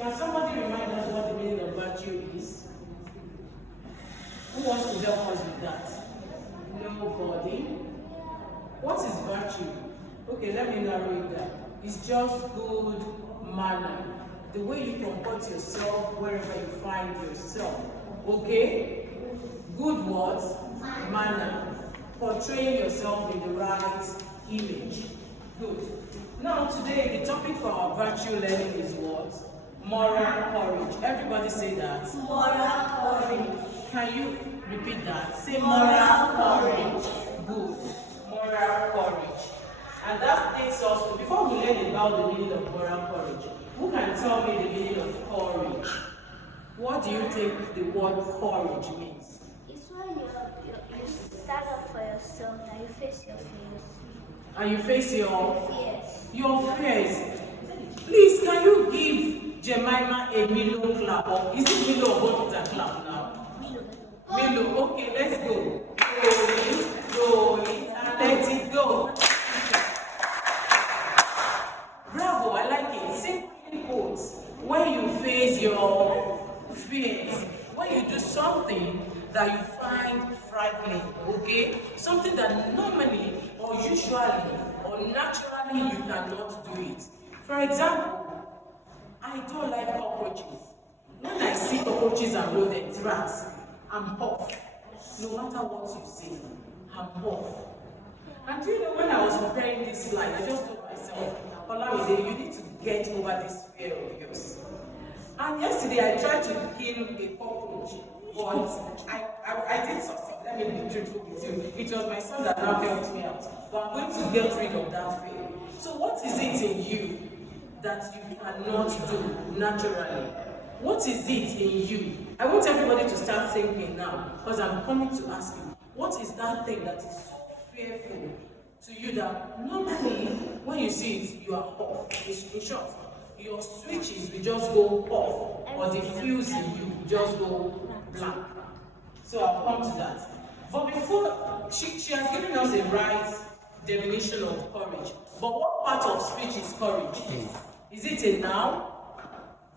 Can somebody remind us what the meaning of virtue is? Who wants to help us with that? Nobody. What is virtue? Okay, let me narrow it down. It's just good manner. The way you comport yourself wherever you find yourself. Okay? Good words, manner. Portraying yourself in the right image. Good. Now today the topic for our virtue learning is what? Moral courage. Everybody say that. Moral courage. Can you repeat that? Say moral courage. Good. Moral courage. And that takes us to, before we learn about the meaning of moral courage, who can tell me the meaning of courage? What do you think the word courage means? It's when you stand up for yourself and you face your fears. And you face your Yes. fears. Please, can you give Jemima a Milo clap? Or is it Milo or Bonita clap now? Milo. Okay, let's go. Roll it, and let it go. Bravo, I like it. Simple quotes. When you face your fears, when you do something that you find frightening, okay? Something that normally or usually or naturally you cannot do it. For example, I don't like cockroaches. When I see cockroaches and rodents, rats, I'm off. No matter what you say, I'm off. And do you know, when I was preparing this slide, I just told myself, Olamide, you need to get over this fear of yours. And yesterday I tried to kill a cockroach, but I did succeed. Let me be truthful with you. It was my son that now helped me out. But I'm going to get rid of that fear. So what is it in you that you cannot do naturally? What is it in you? I want everybody to start thinking now, because I'm coming to ask you, what is that thing that is fearful to you that normally when you see it, you are off? In short, your switches will just go off, or the fuse in you will just go blank. So I'll come to that. But before, she has given us a right definition of courage. But what part of speech is courage? Is it a noun,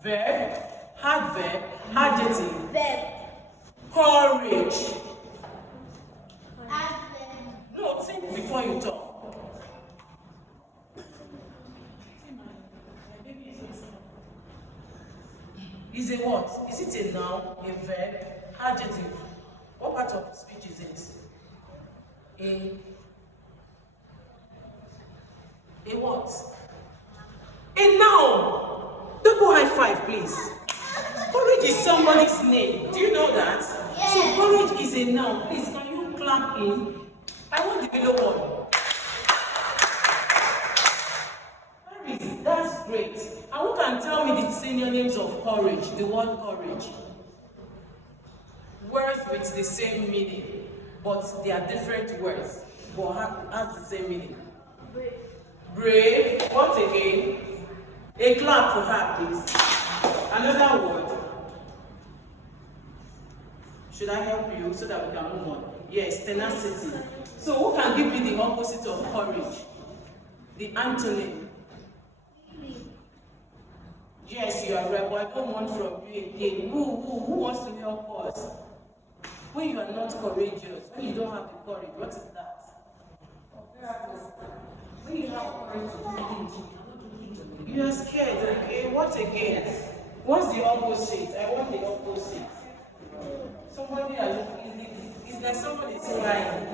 verb, adverb, adjective? Verb. Courage. Adverb. No, think before you talk. Is a what? Is it a noun, a verb, adjective? What part of speech is it? A what? A noun. Double high five, please. Courage is somebody's name. Do you know that? Yes. So courage is a noun. Please, can you clap in? I want the below one. That's great. And who can tell me the synonyms of courage? The word courage. Words with the same meaning, but they are different words, but have the same meaning. Brave. Brave. What again? A clap for her, please. Another word. Should I help you so that we can move on? Yes, tenacity. So who can give me the opposite of courage? The antonym. Yes, you are right, but I don't want from you again. Who wants to help us? When you are not courageous, when you don't have the courage, what is that? When you have courage to do things, you are scared, okay? What again? What's the opposite? I want the opposite. Somebody is like somebody is crying.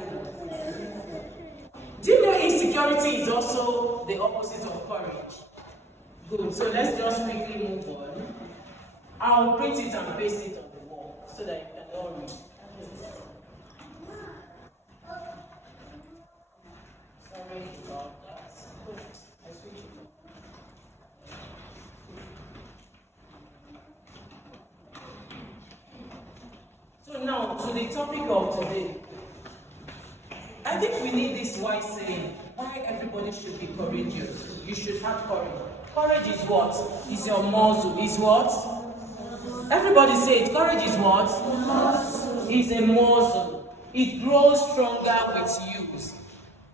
Do you know insecurity is also the opposite of courage? Good, so let's just quickly move on. I'll print it and paste it on the wall so that you can all read. Sorry about that. I switched it on. So now to the topic of today. I think we need this wise saying, why everybody should be courageous. You should have courage. Courage is what? Is your muscle. Is what? Everybody say it. Courage is what? It's a muscle. It grows stronger with use.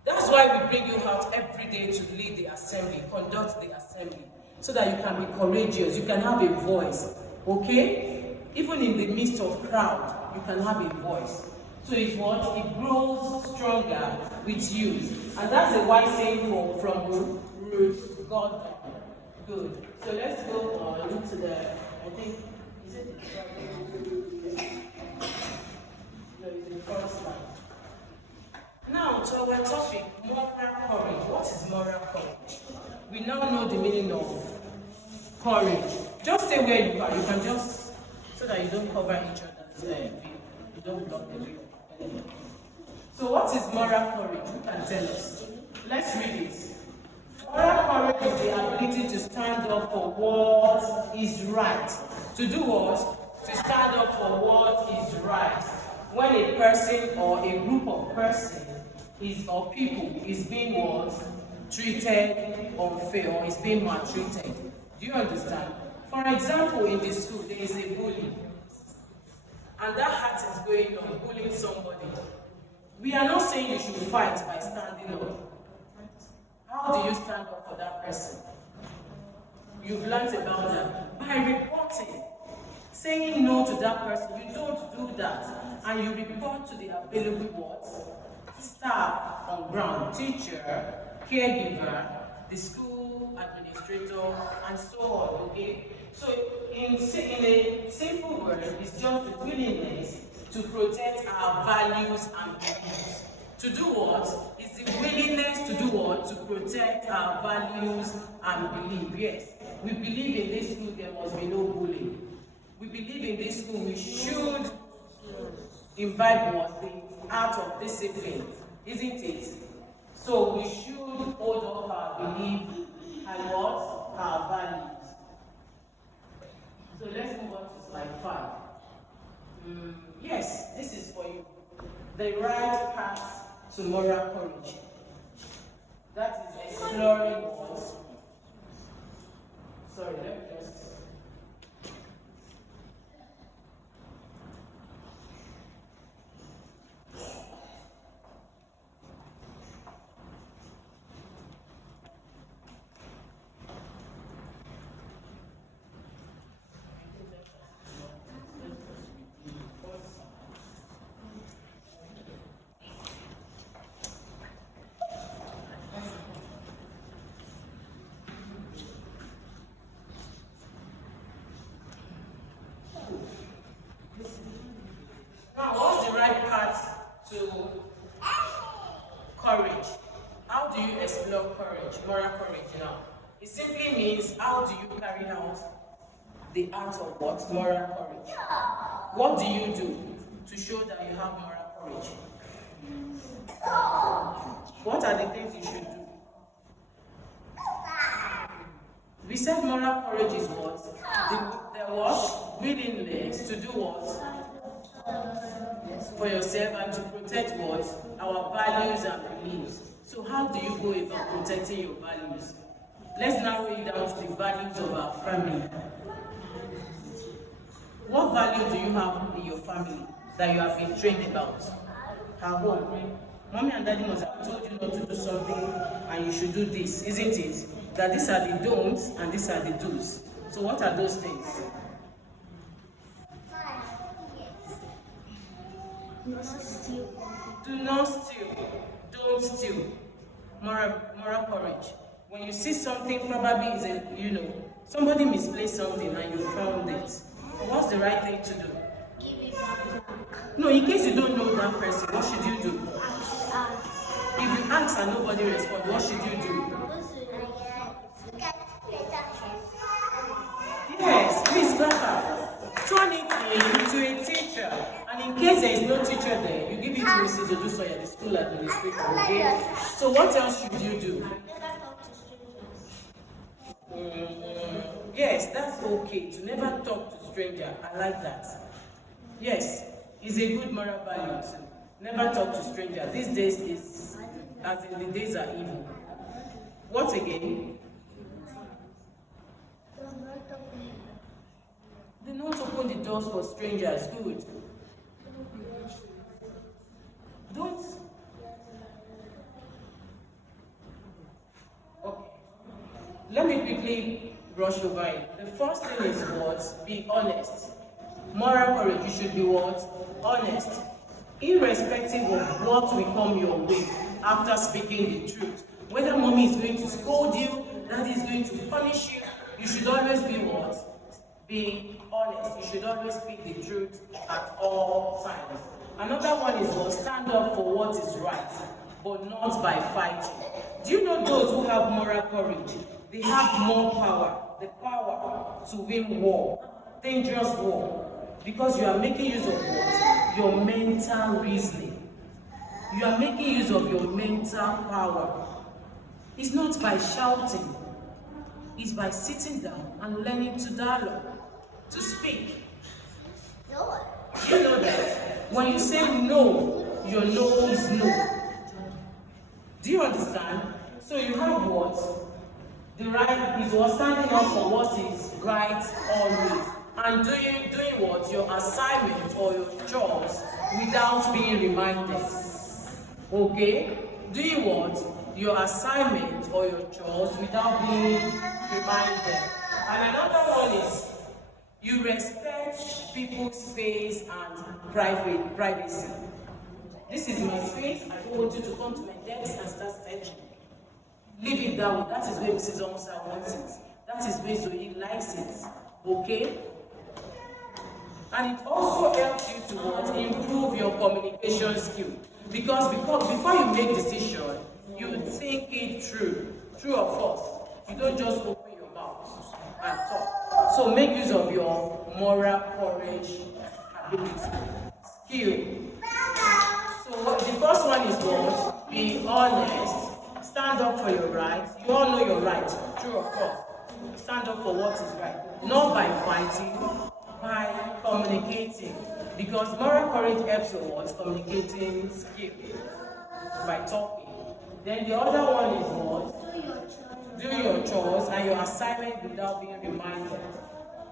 That's why we bring you out every day to lead the assembly, conduct the assembly. so that you can be courageous, you can have a voice, okay? Even in the midst of crowd, you can have a voice. So it's what? It grows stronger with use. And that's a wise saying from who? Ruth, God. Good. So let's go on to the, I think, is it the, no, it's the first one. Now to our topic, moral courage. What is moral courage? We now know the meaning of courage. Just stay where you are. You can just, so that you don't cover each other's view. You don't block the view. So what is moral courage? Who can tell us? Let's read it. Moral courage is the ability to stand up for what is right. To do what? To stand up for what is right. When a person or a group of persons or people is being what? Treated unfair or is being maltreated. Do you understand? For example, in the school, there is a bully. And that heart is going on, bullying somebody. We are not saying you should fight by standing up. How do you stand up for that person? You've learned about that. By reporting. Saying no to that person. You don't do that. And you report to the available what? Staff on ground. Teacher, caregiver, the school administrator, and so on, okay? So in a simple word, it's just the willingness to protect our values and beliefs. To do what? It's the willingness to do what? To protect our values and beliefs. Yes, we believe in this school there must be no bullying. We believe in this school we should imbibe what? The art of discipline, isn't it? So we should hold up our belief and what? Our values. So let's move on to slide 5. Yes, this is for you. The right path to moral courage. That is exploring what? Sorry, let me just. To courage. How do you explore courage, moral courage now? It simply means how do you carry out the art of what? Moral courage. What do you do to show that you have moral courage? What are the things you should do? We said moral courage is what? The what? Willingness to do what? For yourself and to protect what? Our values and beliefs. So how do you go about protecting your values? Let's narrow it down to the values of our family. What value do you have in your family that you have been trained about? At home. Mommy and daddy must have told you not to do something and you should do this, isn't it? That these are the don'ts and these are the do's. So what are those things? Do not steal. Don't steal. Moral courage. When you see something, probably is somebody misplaced something and you found it. What's the right thing to do? Give it back. No, in case you don't know that person, what should you do? If you ask and nobody responds, what should you do? Yes, please clap her. Turn it into a teacher. And in case there is no teacher there, you give it to Mrs. Odusoya, the school administrator, okay? So what else should you do? Yes, that's okay. To never talk to stranger. I like that. Yes, it's a good moral value too. Never talk to stranger. These days is, as in the days are evil. What again? Do not open the doors for strangers. Good. Don't. Okay. Let me quickly rush over it. The first thing is what? Be honest. Moral courage, you should be what? Honest. Irrespective of what will come your way after speaking the truth. Whether mommy is going to scold you, daddy is going to punish you, you should always be what? Be honest. You should always speak the truth at all times. Another one is what? Stand up for what is right, but not by fighting. Do you know those who have moral courage? They have more power, the power to win war, dangerous war, because you are making use of what? Your mental reasoning. You are making use of your mental power. It's not by shouting, it's by sitting down and learning to dialogue, to speak. No. You know that when you say no, your no is no. Do you understand? So you have what? The right is what? Standing up for what is right always. And doing what? Your assignment or your chores without being reminded. Okay? Doing what? Your assignment or your chores without being reminded. And another one is you respect people's space and privacy. This is my space. I don't want you to come to my desk and start searching. Leave it that way. That is where Mrs. Omusa wants it. That is where Zoe likes it. Okay? And it also helps you to what? Improve your communication skill. Because before you make decision, you think it through. True or false? You don't just open your mouth and talk. So make use of your moral courage ability, skill. So the first one is what? Be honest. Stand up for your rights. You all know your right. True or false? Stand up for what is right. Not by fighting, by communicating. Because moral courage helps you what? Communicating skill. By talking. Then the other one is what? Do your chores and your assignment without being reminded.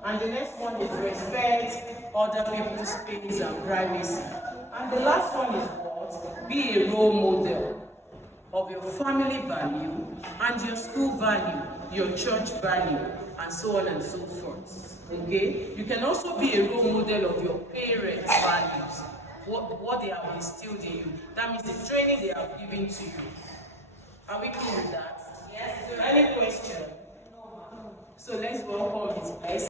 And the next one is respect other people's space and privacy. And the last one is what? Be a role model of your family value and your school value, your church value, and so on and so forth. Okay? You can also be a role model of your parents' values, what they have instilled in you. That means the training they have given to you. Are we clear with that? Yes, sir. Any question? So let's welcome his place.